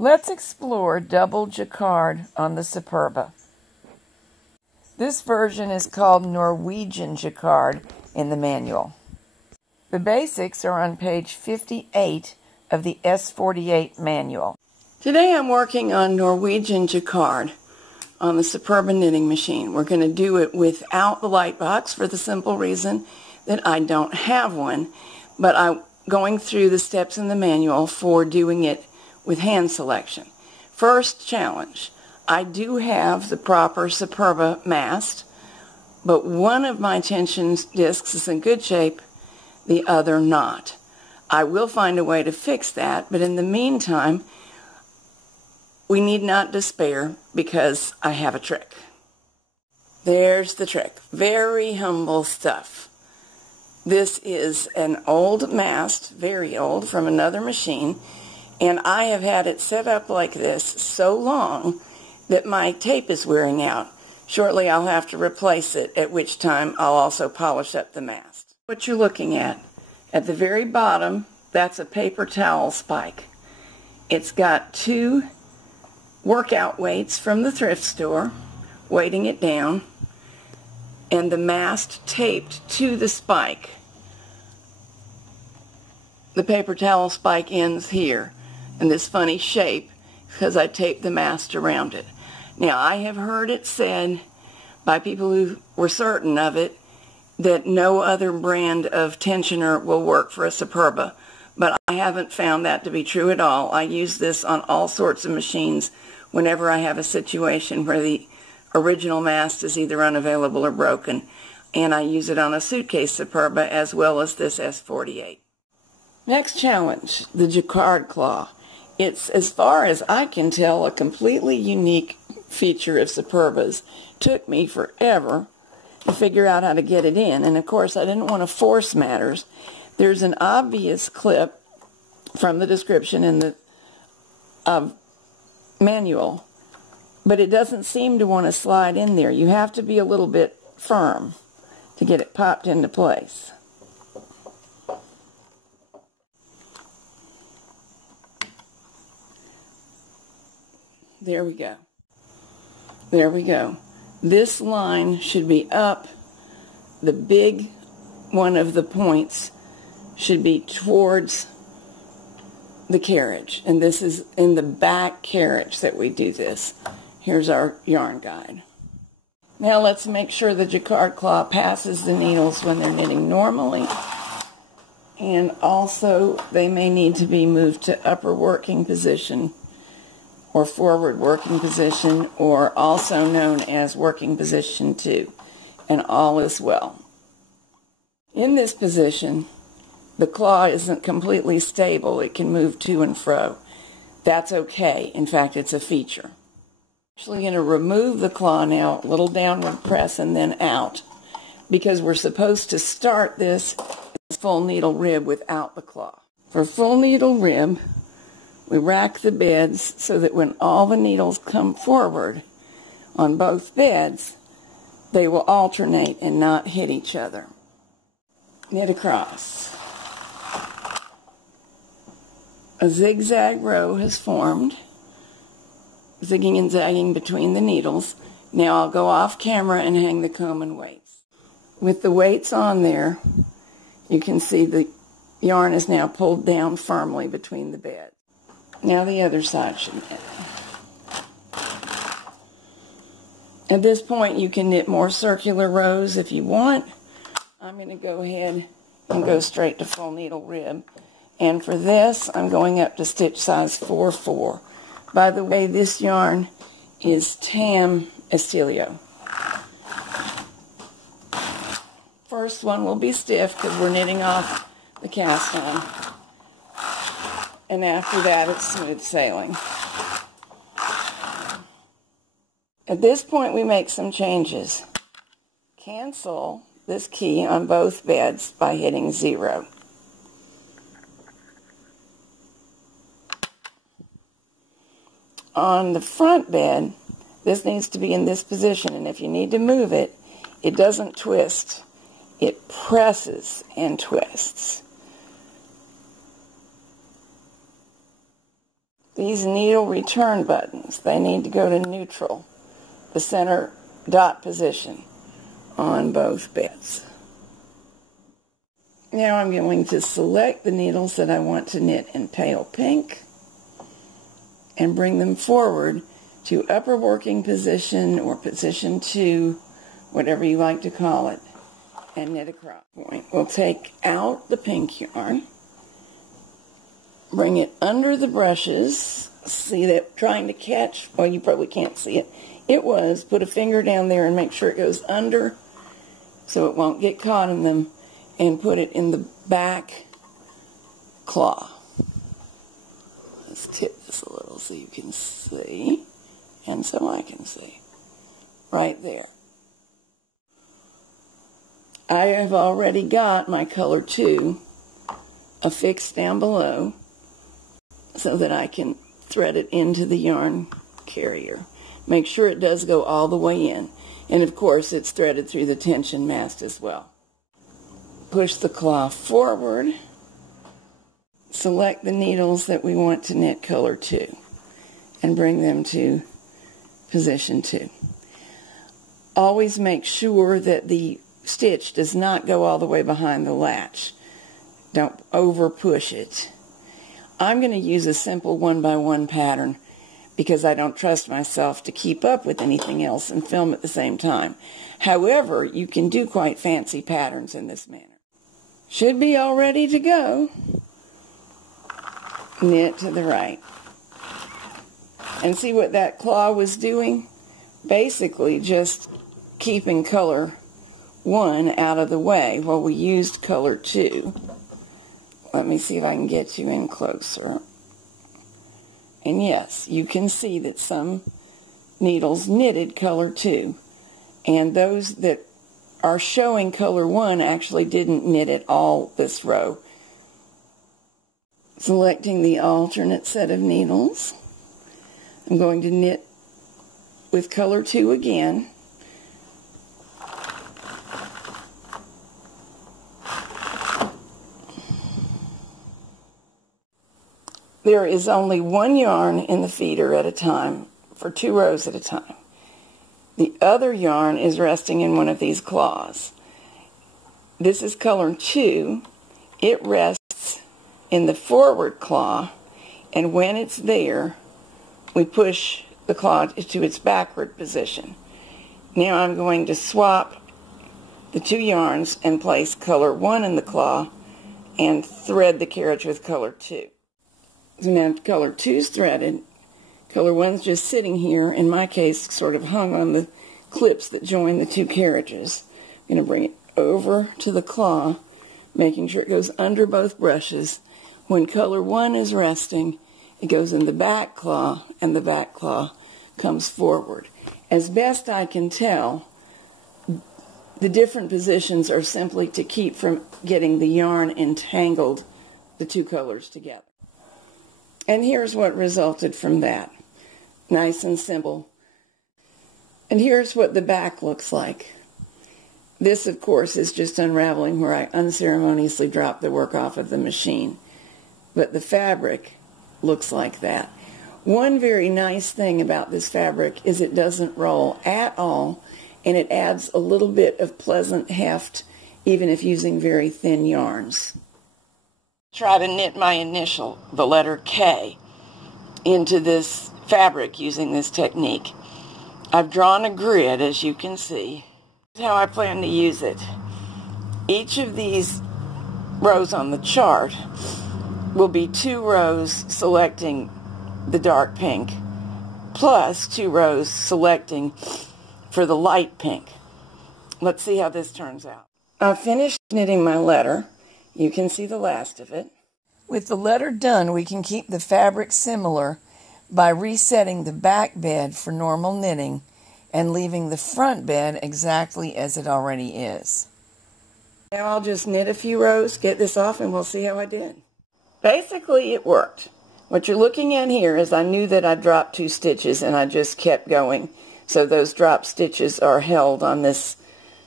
Let's explore double jacquard on the Superba. This version is called Norwegian jacquard in the manual. The basics are on page 58 of the S48 manual. Today I'm working on Norwegian jacquard on the Superba knitting machine. We're going to do it without the light box for the simple reason that I don't have one, but I'm going through the steps in the manual for doing it with hand selection. First challenge, I do have the proper Superba mast, but one of my tension discs is in good shape, the other not. I will find a way to fix that, but in the meantime, we need not despair because I have a trick. There's the trick. Very humble stuff. This is an old mast, very old, from another machine, and I have had it set up like this so long that my tape is wearing out. Shortly I'll have to replace it, at which time I'll also polish up the mast. What you're looking at the very bottom, that's a paper towel spike. It's got two workout weights from the thrift store, weighting it down, and the mast taped to the spike. The paper towel spike ends here in this funny shape because I taped the mast around it. Now, I have heard it said by people who were certain of it that no other brand of tensioner will work for a Superba, but I haven't found that to be true at all. I use this on all sorts of machines whenever I have a situation where the original mast is either unavailable or broken, and I use it on a suitcase Superba as well as this S48. Next challenge, the Jacquard Cloth. It's, as far as I can tell, a completely unique feature of Superba's. Took me forever to figure out how to get it in, and of course I didn't want to force matters. There's an obvious clip from the description in the manual, but it doesn't seem to want to slide in there. You have to be a little bit firm to get it popped into place. There we go. There we go. This line should be up. The big one of the points should be towards the carriage. And this is in the back carriage that we do this. Here's our yarn guide. Now let's make sure the Jacquard Cloth passes the needles when they're knitting normally. And also they may need to be moved to upper working position or forward working position, or also known as working position 2, and all is well. In this position, the claw isn't completely stable. It can move to and fro. That's okay. In fact, it's a feature. I'm actually going to remove the claw now, a little downward press and then out, because we're supposed to start this as full needle rib without the claw. For full needle rib, we rack the beds so that when all the needles come forward on both beds, they will alternate and not hit each other. Knit across. A zigzag row has formed, zigging and zagging between the needles. Now I'll go off camera and hang the comb and weights. With the weights on there, you can see the yarn is now pulled down firmly between the beds. Now the other side should knit. At this point you can knit more circular rows if you want. I'm going to go ahead and go straight to full needle rib. And for this I'm going up to stitch size 4/4. By the way, this yarn is Tam Estilio. First one will be stiff because we're knitting off the cast on. And after that, it's smooth sailing. At this point, we make some changes. Cancel this key on both beds by hitting 0. On the front bed, this needs to be in this position, and if you need to move it, it doesn't twist. It presses and twists. these needle return buttons, they need to go to neutral, the center dot position on both beds. Now I'm going to select the needles that I want to knit in pale pink and bring them forward to upper working position or position 2, whatever you like to call it, and knit across. We'll take out the pink yarn, bring it under the brushes. See that trying to catch, well, you probably can't see it. It was, put a finger down there and make sure it goes under so it won't get caught in them, and put it in the back claw. Let's tip this a little so you can see, and so I can see. Right there. I have already got my color 2 affixed down below so that I can thread it into the yarn carrier. Make sure it does go all the way in. And of course it's threaded through the tension mast as well. Push the cloth forward. Select the needles that we want to knit color 2 and bring them to position 2. Always make sure that the stitch does not go all the way behind the latch. Don't over push it. I'm going to use a simple 1x1 pattern because I don't trust myself to keep up with anything else and film at the same time. However, you can do quite fancy patterns in this manner. Should be all ready to go. Knit to the right. And see what that claw was doing? Basically just keeping color 1 out of the way while we used color 2. Let me see if I can get you in closer. And yes, you can see that some needles knitted color 2. And those that are showing color 1 actually didn't knit at all this row. Selecting the alternate set of needles, I'm going to knit with color 2 again. There is only 1 yarn in the feeder at a time for 2 rows at a time. The other yarn is resting in one of these claws. This is color 2. It rests in the forward claw, and when it's there, we push the claw to its backward position. Now I'm going to swap the 2 yarns and place color 1 in the claw and thread the carriage with color 2. So now color 2's threaded, color 1's just sitting here, in my case sort of hung on the clips that join the 2 carriages. I'm going to bring it over to the claw, making sure it goes under both brushes. When color 1 is resting, it goes in the back claw, and the back claw comes forward. As best I can tell, the different positions are simply to keep from getting the yarn entangled, the 2 colors together. And here's what resulted from that. Nice and simple. And here's what the back looks like. This, of course, is just unraveling where I unceremoniously dropped the work off of the machine. But the fabric looks like that. One very nice thing about this fabric is it doesn't roll at all, and it adds a little bit of pleasant heft, even if using very thin yarns. Try to knit my initial, the letter K, into this fabric using this technique. I've drawn a grid, as you can see. Here's how I plan to use it. Each of these rows on the chart will be 2 rows selecting the dark pink, plus 2 rows selecting for the light pink. Let's see how this turns out. I've finished knitting my letter. You can see the last of it. With the letter done, we can keep the fabric similar by resetting the back bed for normal knitting and leaving the front bed exactly as it already is. Now I'll just knit a few rows, get this off, and we'll see how I did. Basically, it worked. What you're looking at here is I knew that I dropped 2 stitches and I just kept going. So those drop stitches are held on this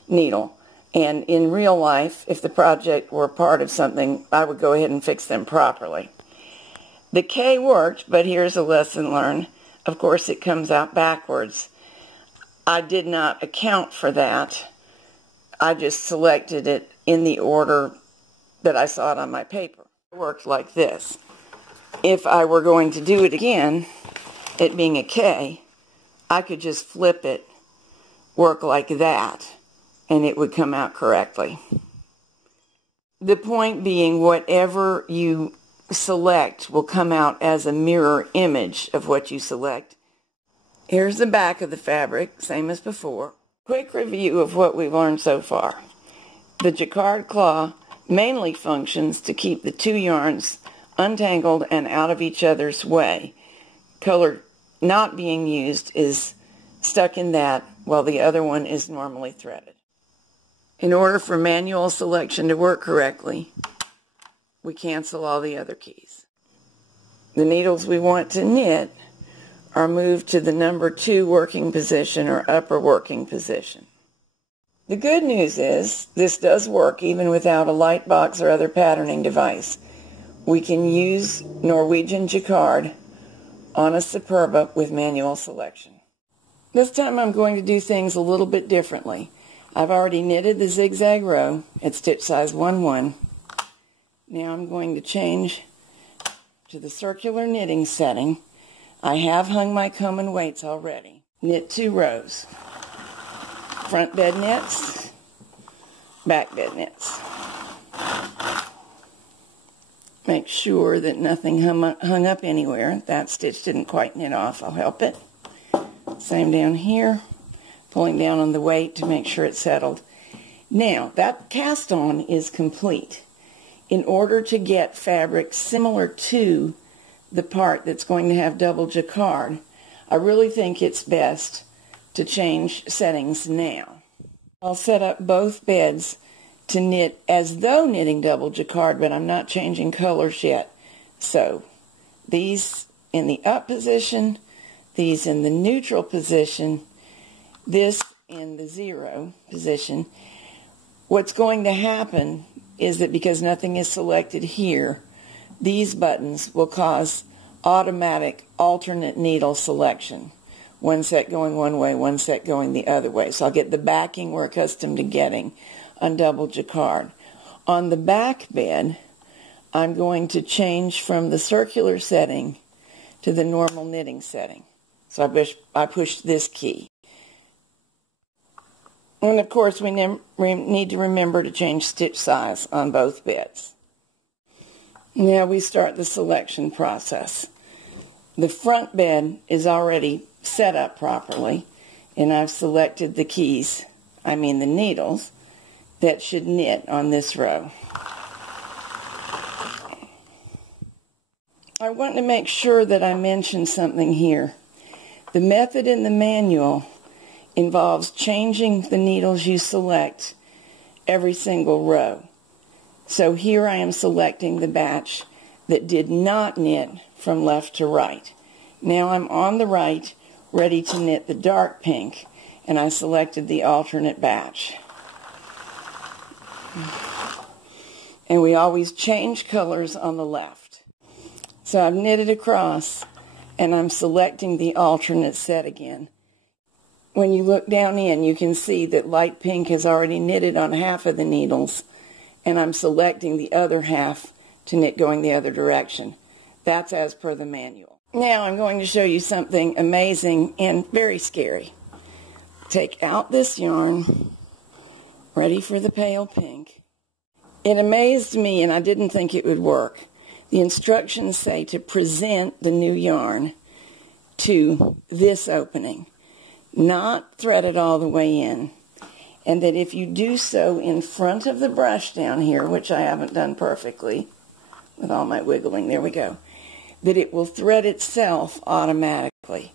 needle. And in real life, if the project were part of something, I would go ahead and fix them properly. The K worked, but here's a lesson learned. Of course, it comes out backwards. I did not account for that. I just selected it in the order that I saw it on my paper. It worked like this. If I were going to do it again, it being a K, I could just flip it, work like that, and it would come out correctly. The point being, whatever you select will come out as a mirror image of what you select. Here's the back of the fabric, same as before. Quick review of what we've learned so far. The Jacquard Cloth mainly functions to keep the two yarns untangled and out of each other's way. Color not being used is stuck in that, while the other one is normally threaded. In order for manual selection to work correctly, we cancel all the other keys. The needles we want to knit are moved to the number 2 working position or upper working position. The good news is this does work even without a light box or other patterning device. We can use Norwegian Jacquard on a Superba with manual selection. This time I'm going to do things a little bit differently. I've already knitted the zigzag row at stitch size 1-1. Now I'm going to change to the circular knitting setting. I have hung my comb and weights already. Knit 2 rows. Front bed knits, back bed knits. Make sure that nothing hung up anywhere. That stitch didn't quite knit off. I'll help it. Same down here. Pulling down on the weight to make sure it's settled. Now, that cast on is complete. In order to get fabric similar to the part that's going to have double jacquard, I really think it's best to change settings now. I'll set up both beds to knit as though knitting double jacquard, but I'm not changing colors yet. So, these in the up position, these in the neutral position, this in the 0 position. What's going to happen is that because nothing is selected here, these buttons will cause automatic alternate needle selection. One set going one way, one set going the other way. So I'll get the backing we're accustomed to getting on double jacquard. On the back bed, I'm going to change from the circular setting to the normal knitting setting. So I pushed this key. And of course we need to remember to change stitch size on both beds. Now we start the selection process. The front bed is already set up properly, and I've selected the keys, the needles, that should knit on this row. I want to make sure that I mention something here. The method in the manual involves changing the needles you select every single row. So here I am selecting the batch that did not knit from left to right. Now I'm on the right, ready to knit the dark pink, and I selected the alternate batch. And we always change colors on the left. So I've knitted across, and I'm selecting the alternate set again. When you look down in, you can see that light pink has already knitted on half of the needles, and I'm selecting the other half to knit going the other direction. That's as per the manual. Now I'm going to show you something amazing and very scary. Take out this yarn, ready for the pale pink. It amazed me, and I didn't think it would work. The instructions say to present the new yarn to this opening, not thread it all the way in, and that if you do so in front of the brush down here, which I haven't done perfectly with all my wiggling, there we go, that it will thread itself automatically.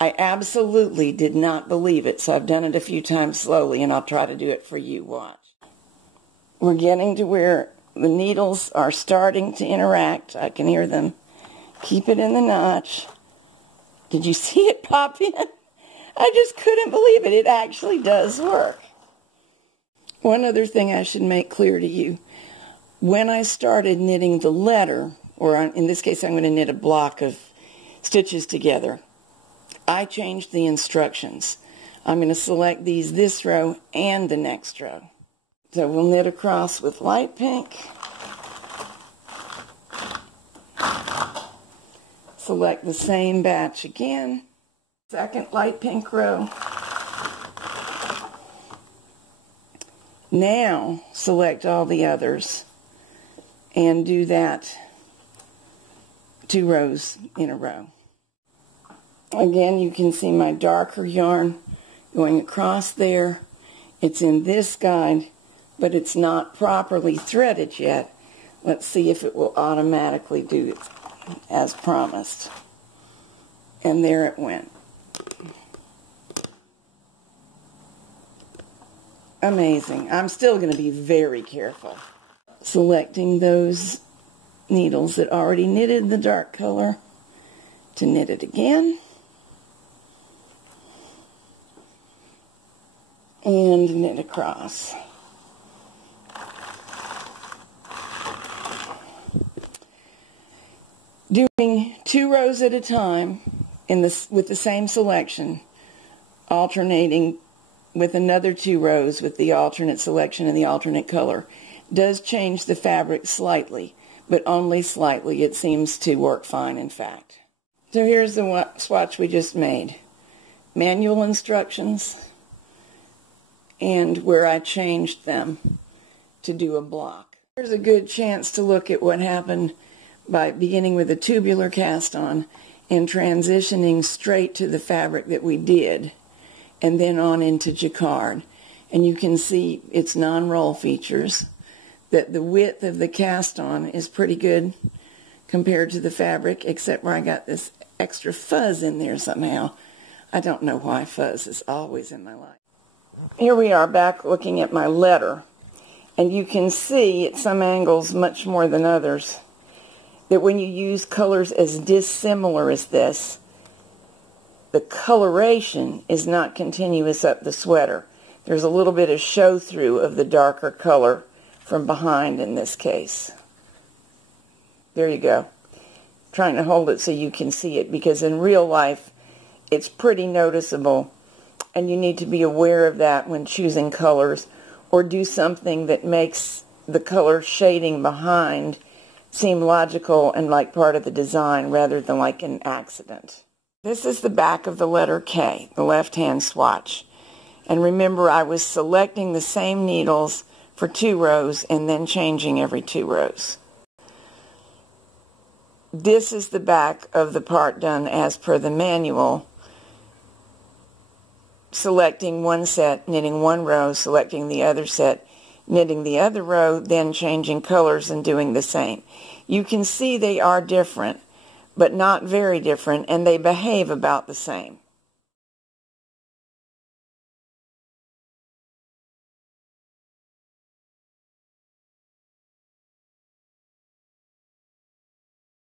I absolutely did not believe it, so I've done it a few times slowly, and I'll try to do it for you. Watch. We're getting to where the needles are starting to interact. I can hear them. Keep it in the notch. Did you see it pop in? I just couldn't believe it. It actually does work. One other thing I should make clear to you. When I started knitting the letter or in this case I'm going to knit a block of stitches together. I changed the instructions. I'm going to select these this row and the next row. So we'll knit across with light pink. Select the same batch again. Second light pink row. Now select all the others and do that 2 rows in a row. Again, you can see my darker yarn going across there. It's in this guide, but it's not properly threaded yet. Let's see if it will automatically do it as promised. And there it went. Amazing. I'm still going to be very careful. Selecting those needles that already knitted the dark color to knit it again. And knit across. Doing 2 rows at a time with the same selection, alternating with another 2 rows with the alternate selection and the alternate color, does change the fabric slightly, but only slightly. It seems to work fine, in fact. So here's the swatch we just made. Manual instructions, and where I changed them to do a block. There's a good chance to look at what happened by beginning with a tubular cast on and transitioning straight to the fabric that we did, and then on into jacquard. And you can see its non-roll features, that the width of the cast on is pretty good compared to the fabric, except where I got this extra fuzz in there somehow. I don't know why fuzz is always in my life. Here we are back looking at my letter, and you can see at some angles, much more than others, that when you use colors as dissimilar as this, the coloration is not continuous up the sweater. There's a little bit of show-through of the darker color from behind in this case. There you go. Trying to hold it so you can see it, because in real life it's pretty noticeable, and you need to be aware of that when choosing colors, or do something that makes the color shading behind seem logical and like part of the design rather than like an accident. This is the back of the letter K, the left-hand swatch. And remember, I was selecting the same needles for 2 rows and then changing every 2 rows. This is the back of the part done as per the manual. Selecting one set, knitting 1 row, selecting the other set, knitting the other row, then changing colors and doing the same. You can see they are different, but not very different, and they behave about the same.